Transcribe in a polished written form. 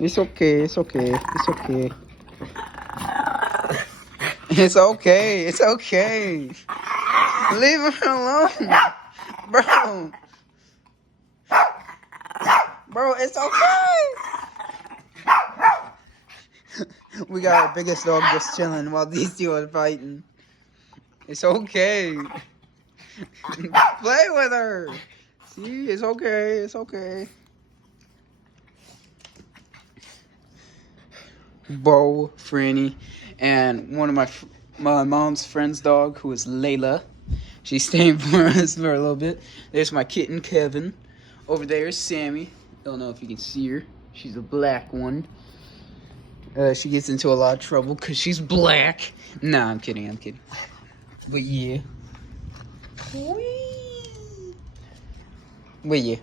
It's okay. It's okay. It's okay. It's okay. It's okay. Leave him alone, bro. Bro, it's okay. We got our biggest dog just chilling while these two are fighting. It's okay. Play with her. See, it's okay. It's okay. Bo, Franny, and one of my mom's friend's dog, who is Layla. She's staying for us for a little bit. There's my kitten, Kevin. Over there is Sammy. Don't know if you can see her. She's a black one. She gets into a lot of trouble because she's black. Nah, I'm kidding. I'm kidding. But yeah. But yeah.